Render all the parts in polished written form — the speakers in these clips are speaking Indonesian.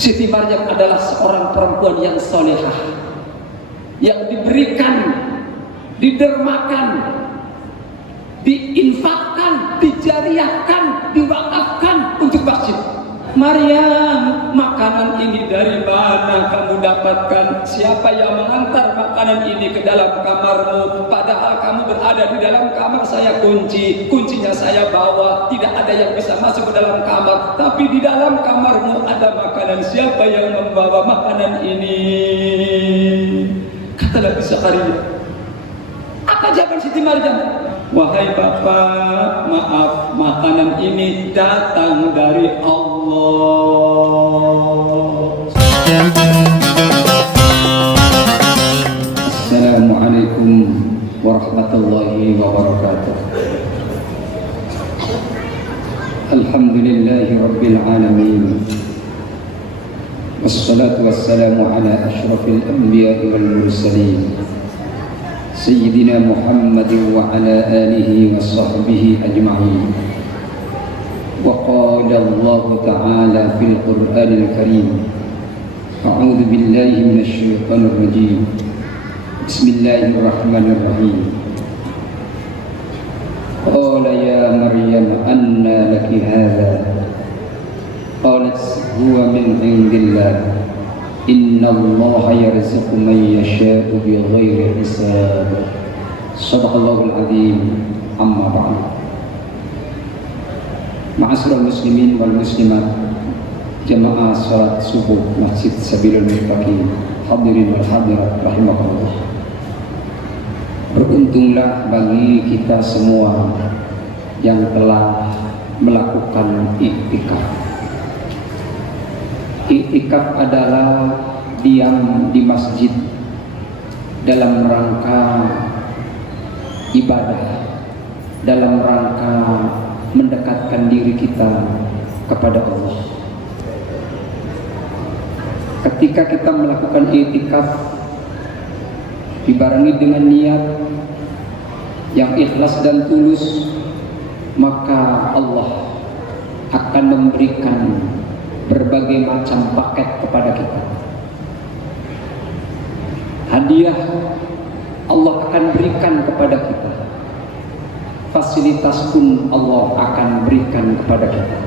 Siti Maryam adalah seorang perempuan yang solehah, yang diberikan, didermakan, diinfakkan, dijariahkan, diwakafkan untuk masjid. Maryam, makanan ini dari mana kamu dapatkan? Siapa yang mengantar makanan ini ke dalam kamarmu? Padahal kamu berada di dalam kamar, saya kunci, kuncinya saya bawa, tidak ada yang bisa masuk ke dalam kamar. Tapi di dalam kamarmu ada makanan. Siapa yang membawa makanan ini? Kata Nabi Zakaria. Apa jawaban Siti Maryam? Wahai Bapak, maaf, makanan ini datang dari Allah. Assalamualaikum warahmatullahi wabarakatuh. Alhamdulillahi rabbil alamin. Wassalatu wassalamu ala ashrafil anbiya'i wal mursalin, Sayyidina Muhammad wa ala alihi wa sahbihi ajma'in. Wa qala Allah ta'ala fil Qur'anil Karim, a'udzu billahi minasy syaithanir rajim. Bismillahirrahmanirrahim. Qala ya Maryam anna laki hadha? Qalat huwa min indillah. Inna Allah yarzuqu man yasha'u bighairi hisab. Shadaqallahul azim. Amma ba'd. Ma'asyiral muslimin wal muslimat, jamaah salat subuh Masjid Sabilul Muttaqin, hadirin wal hadirat rahimakumullah. Beruntunglah bagi kita semua yang telah melakukan iktikaf. Iktikaf adalah diam di masjid dalam rangka ibadah, dalam rangka mendekatkan diri kita kepada Allah. Ketika kita melakukan iktikaf dibarengi dengan niat yang ikhlas dan tulus, maka Allah akan memberikan berbagai macam paket kepada kita. Hadiah Allah akan berikan kepada kita. Fasilitas pun Allah akan berikan kepada kita.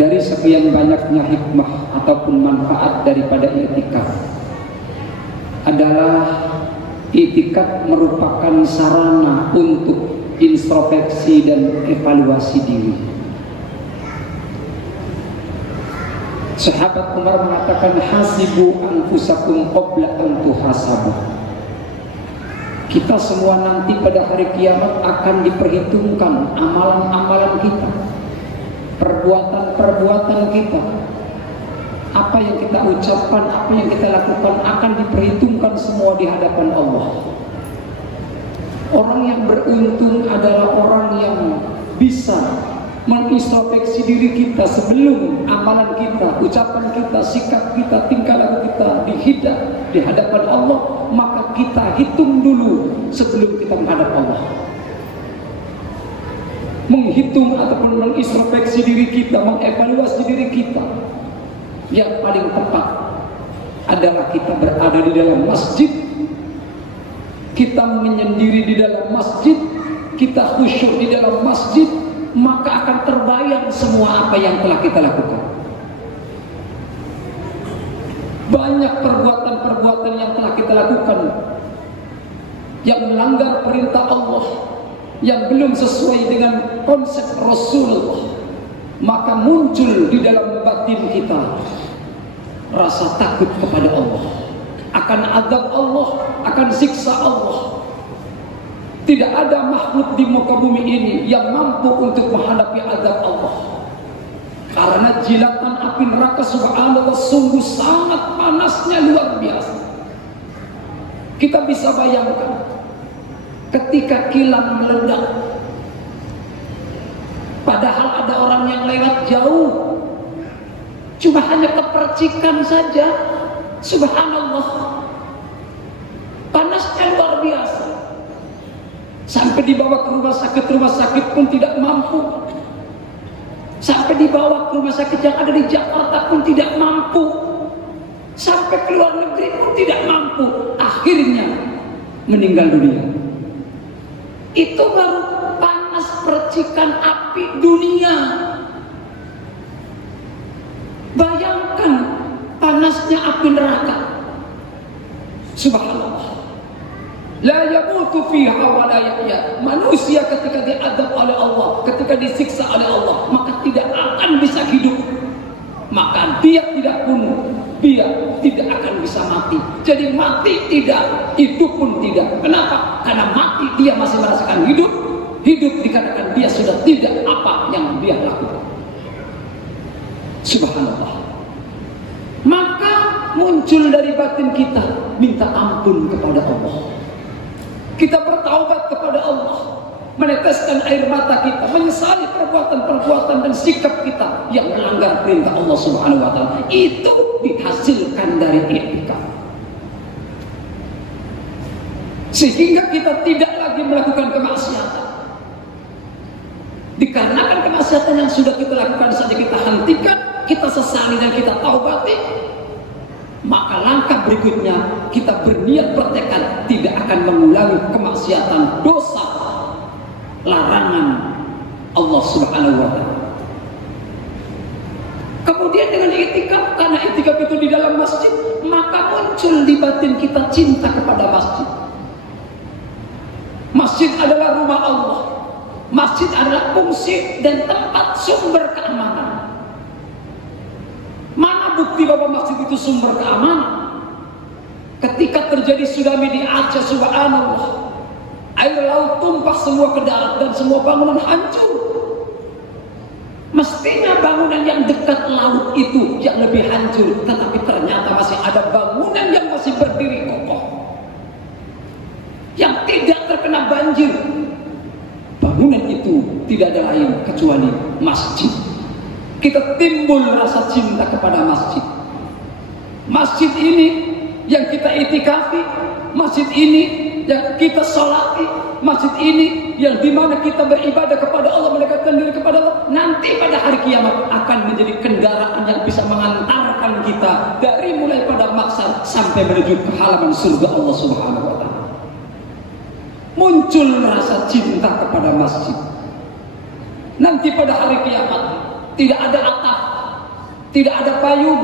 Dari sekian banyaknya hikmah ataupun manfaat daripada iktikaf adalah iktikaf merupakan sarana untuk introspeksi dan evaluasi diri. Sahabat Umar mengatakan, hasibu anfusakum qabla an tuhasabu. Kita semua nanti pada hari kiamat akan diperhitungkan amalan-amalan kita, perbuatan-perbuatan kita. Apa yang kita ucapkan, apa yang kita lakukan akan diperhitungkan semua di hadapan Allah. Orang yang beruntung adalah orang yang bisa mengintrospeksi diri kita sebelum amalan kita, ucapan kita, sikap kita, tingkah laku kita dihidap di hadapan Allah. Maka kita hitung dulu sebelum kita menghadap Allah. Menghitung ataupun mengintrospeksi diri kita, mengevaluasi diri kita. Yang paling tepat adalah kita berada di dalam masjid, kita menyendiri di dalam masjid, kita khusyuk di dalam masjid, maka akan terbayang semua apa yang telah kita lakukan. Banyak perbuatan-perbuatan yang telah kita lakukan yang melanggar perintah Allah, yang belum sesuai dengan konsep Rasulullah, maka muncul di dalam batin kita rasa takut kepada Allah, akan azab Allah, akan siksa Allah. Tidak ada makhluk di muka bumi ini yang mampu untuk menghadapi azab Allah, karena jilatan api neraka subhanallah sungguh sangat panasnya, luar biasa. Kita bisa bayangkan ketika kilat meledak, padahal ada orang yang lewat jauh, cuma hanya kepercikan saja, subhanallah, panasnya luar biasa. Sampai dibawa ke rumah sakit pun tidak mampu. Sampai dibawa ke rumah sakit yang ada di Jakarta pun tidak mampu. Sampai ke luar negeri pun tidak mampu. Akhirnya meninggal dunia. Itu baru panas percikan api dunia. Bayangkan panasnya api neraka. Subhanallah. La yamutu fiha wa la yahya. Manusia ketika diadab oleh Allah, ketika disiksa oleh Allah, maka tidak akan bisa hidup. Maka dia tidak bunuh, dia tidak akan bisa mati. Jadi mati tidak, hidup pun tidak. Kenapa? Karena mati dia masih merasakan hidup. Hidup dikatakan dia sudah tidak apa yang dia lakukan. Subhanallah. Maka muncul dari batin kita minta ampun kepada Allah. Kita bertaubat kepada Allah, meneteskan air mata kita, menyesali perbuatan-perbuatan dan sikap kita yang melanggar perintah Allah Subhanahu wa taala. Itu dihasilkan dari i'tikaf. Sehingga kita tidak lagi melakukan kemaksiatan. Dikarenakan kemaksiatan yang sudah kita lakukan saja kita hentikan, kita sesali dan kita taubati, maka langkah berikutnya kita berniat bertekad tidak akan mengulangi kemaksiatan, dosa, larangan Allah Subhanahu wa taala. Kemudian dengan i'tikaf, karena i'tikaf itu di dalam masjid, maka muncul di batin kita cinta kepada masjid. Masjid adalah rumah Allah. Masjid adalah fungsi dan tempat sumber keamanan. Mana bukti bahwa masjid itu sumber keamanan? Ketika terjadi tsunami di Aceh, subhanallah, air laut tumpah semua ke darat dan semua bangunan hancur. Mestinya bangunan yang dekat laut itu yang lebih hancur, tetapi ternyata masih ada bangunan yang masih berdiri kokoh, yang tidak terkena banjir. Bangunan itu tidak ada lain kecuali masjid. Kita timbul rasa cinta kepada masjid. Masjid ini yang kita itikafi, masjid ini yang kita sholati, masjid ini yang dimana kita beribadah kepada Allah, mendekatkan diri kepada Allah. Nanti pada hari kiamat akan menjadi kendaraan yang bisa mengantarkan kita dari mulai pada maksar sampai menuju ke halaman surga Allah Subhanahu wa taala. Muncul rasa cinta kepada masjid. Nanti pada hari kiamat tidak ada atap, tidak ada payung,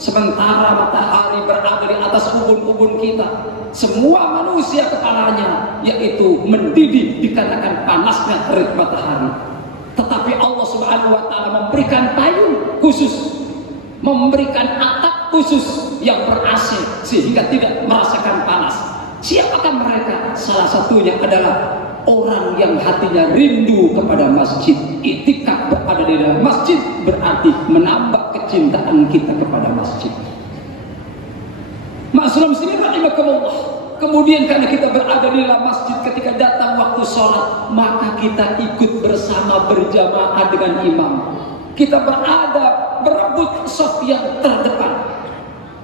sementara matahari berada di atas ubun-ubun kita. Semua manusia kepalanya yaitu mendidih dikarenakan panasnya terik matahari. Tetapi Allah Subhanahu wa taala memberikan payung khusus, memberikan atap khusus yang ber-AC sehingga tidak merasakan panas. Siapakah mereka? Salah satunya adalah orang yang hatinya rindu kepada masjid. I'tikaf berada di dalam masjid berarti menambah kecintaan kita kepada masjid. Ma'asyiral muslimin rahimakumullah. Kemudian karena kita berada di dalam masjid, ketika datang waktu sholat, maka kita ikut bersama berjamaah dengan imam. Kita berada berebut shaf yang terdepan.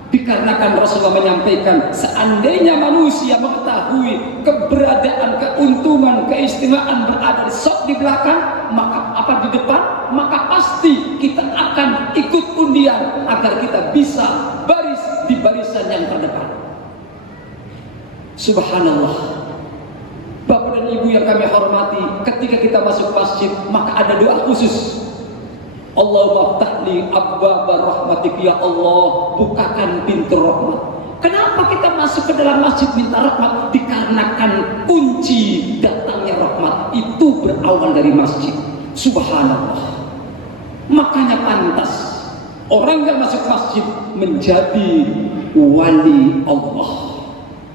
Dikarenakan Rasulullah menyampaikan, seandainya manusia mengetahui keberadaan, keuntungan, keistimewaan berada di shaf di belakang, maka apa di depan, maka pasti kita akan ikut undian agar kita bisa baris di barisan yang terdepan. Subhanallah. Bapak dan Ibu yang kami hormati, ketika kita masuk masjid, maka ada doa khusus. Allahumma ftahli abwaaba rahmatik, ya Allah, bukakan pintu rahmat. Kenapa kita masuk ke dalam masjid minta rahmat? Dikarenakan kunci datangnya rahmat itu berawal dari masjid. Subhanallah. Makanya pantas orang yang masuk masjid menjadi wali Allah,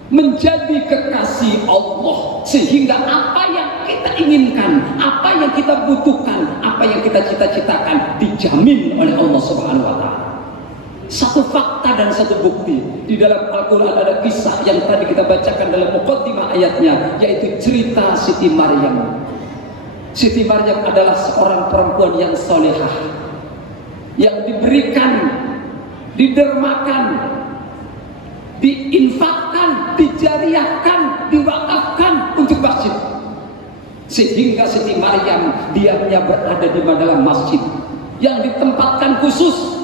menjadi kekasih Allah, sehingga apa yang kita inginkan, apa yang kita butuhkan, apa yang kita cita-citakan dijamin oleh Allah Subhanahu wa taala. Satu fakta dan satu bukti di dalam Al-Quran ada kisah yang tadi kita bacakan dalam muqaddimah ayatnya, yaitu cerita Siti Maryam. Siti Maryam adalah seorang perempuan yang solehah, yang diberikan, didermakan, diinfakkan, dijariahkan, diwakafkan untuk masjid. Sehingga Siti Maryam diamnya berada di dalam masjid. yang ditempatkan khusus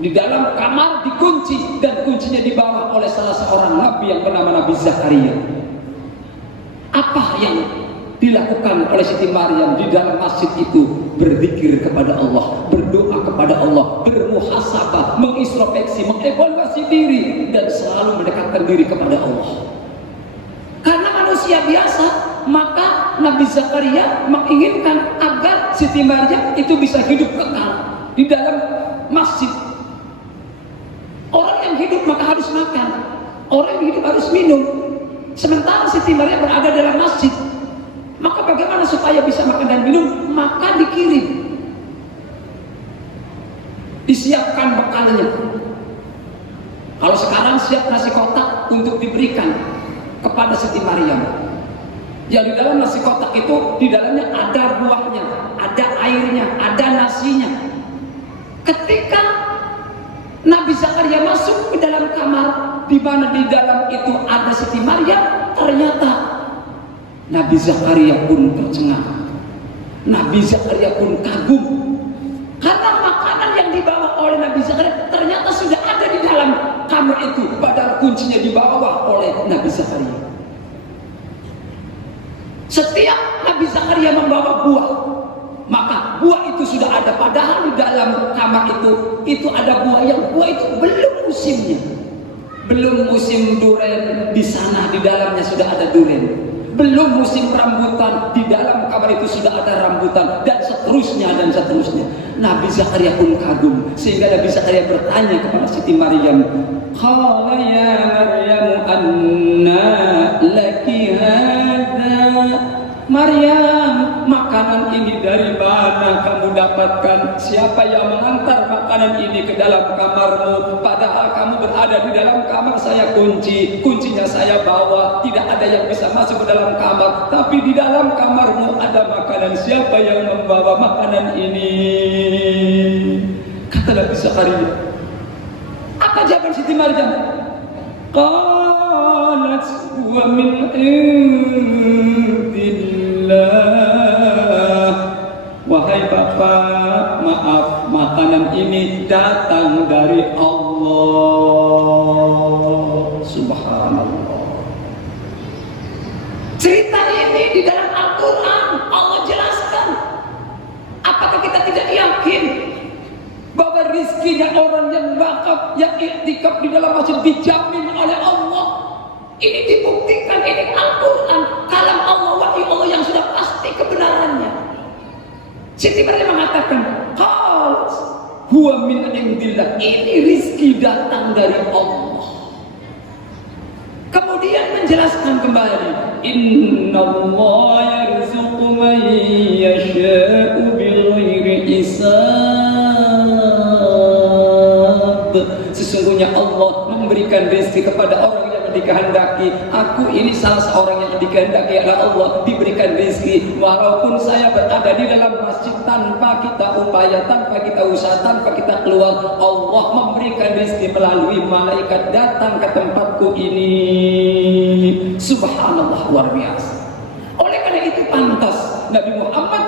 di dalam kamar, dikunci, dan kuncinya dibawa oleh salah seorang nabi yang bernama Nabi Zakaria. Apa yang dilakukan oleh Siti Maryam di dalam masjid itu? Berzikir kepada Allah, berdoa kepada Allah, bermuhasabah, mengintrospeksi, mengevaluasi diri, dan selalu mendekatkan diri kepada Allah. Karena manusia biasa, maka Nabi Zakaria menginginkan agar Siti Maryam itu bisa hidup kekal di dalam masjid. Orang yang hidup maka harus makan, orang yang hidup harus minum. Sementara Siti Maryam berada dalam masjid, maka bagaimana supaya bisa makan dan minum? Maka dikirim, disiapkan bekalnya. Kalau sekarang siap nasi kotak untuk diberikan kepada Siti Maryam. Yang di dalam nasi kotak itu, di dalamnya ada buahnya, ada airnya, ada nasinya. Ketika Nabi Zakaria masuk ke dalam kamar, di mana di dalam itu ada Siti Maryam, ternyata Nabi Zakaria pun tercengang. Nabi Zakaria pun kagum, karena makanan yang dibawa oleh Nabi Zakaria ternyata sudah ada di dalam kamar itu, padahal kuncinya dibawa oleh Nabi Zakaria. Setiap Nabi Zakaria membawa buah, maka buah itu sudah ada, padahal di dalam kamar itu ada buah yang buah itu belum musimnya. Belum musim durian, di sana di dalamnya sudah ada durian. Belum musim rambutan, di dalam kamar itu sudah ada rambutan, dan seterusnya dan seterusnya. Nabi Zakaria pun kagum, sehingga Nabi Zakaria bertanya kepada Siti Maryam, "Qala ya Maryam anna laki hadza?" Maryam, makanan ini dari mana kamu dapatkan? Siapa yang mengantar makanan ini ke dalam kamarmu? Padahal kamu berada di dalam kamar, saya kunci, kuncinya saya bawa, tidak ada yang bisa masuk ke dalam kamar. Tapi di dalam kamarmu ada makanan. Siapa yang membawa makanan ini? Kata Nabi Zakaria. Apa jawaban Siti Maryam? Qalat wa min indillah. Wahai Bapak, maaf, makanan ini datang dari Allah. Subhanallah. Cerita ini di dalam Al-Quran Allah jelaskan. Apakah kita tidak yakin bahwa rizkinya orang yang wakaf, yang iktikaf di dalam masjid dijamin oleh Allah? Ini dibuktikan, ini Al-Quran, kalam Allah, wahyu Allah yang sudah pasti kebenarannya. Siti Maryam mengatakan, "Qal huwa min indillah." Ini rizki datang dari Allah. Kemudian menjelaskan kembali, "Innallaha yarzuqu man yasha'u bighairi hisab." Sesungguhnya Allah memberikan rezeki kepada orang yang dikehendaki. Aku ini salah seorang yang dikehendaki oleh Allah, diberikan rezeki. Walaupun saya berada di dalam masjid tanpa kita upaya, tanpa kita usaha, tanpa kita keluar, Allah memberikan rezeki melalui malaikat datang ke tempatku ini. Subhanallah, luar biasa. Oleh karena itu pantas Nabi Muhammad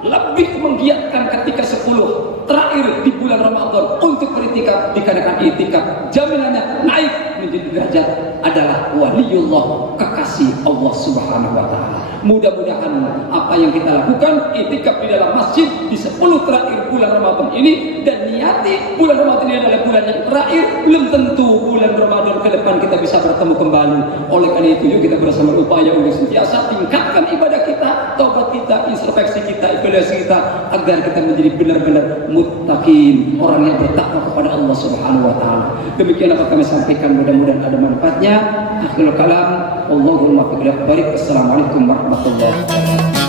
lebih menggiatkan ketika 10 terakhir di bulan Ramadan untuk beritikaf, dikarenakan itikaf jaminannya naik menjadi derajat adalah waliullah, kekasih Allah Subhanahu wa taala. Mudah-mudahan apa yang kita lakukan itikaf di dalam masjid di 10 terakhir bulan Ramadan ini, dan niati bulan Ramadan ini adalah bulan yang terakhir, belum tentu bulan Ramadan ke depan kita bisa bertemu kembali. Oleh karena itu yuk kita bersama upaya untuk sentiasa tingkatkan ibadah kita, taubat kita, introspeksi kita, evaluasi kita, agar kita menjadi benar-benar muttaqin, orang yang bertakwa kepada Allah Subhanahu wa taala. Demikian apa kami sampaikan, mudah-mudahan ada manfaatnya. Akhirul kalam, Allahumma barik. Assalamualaikum warahmatullahi wabarakatuh.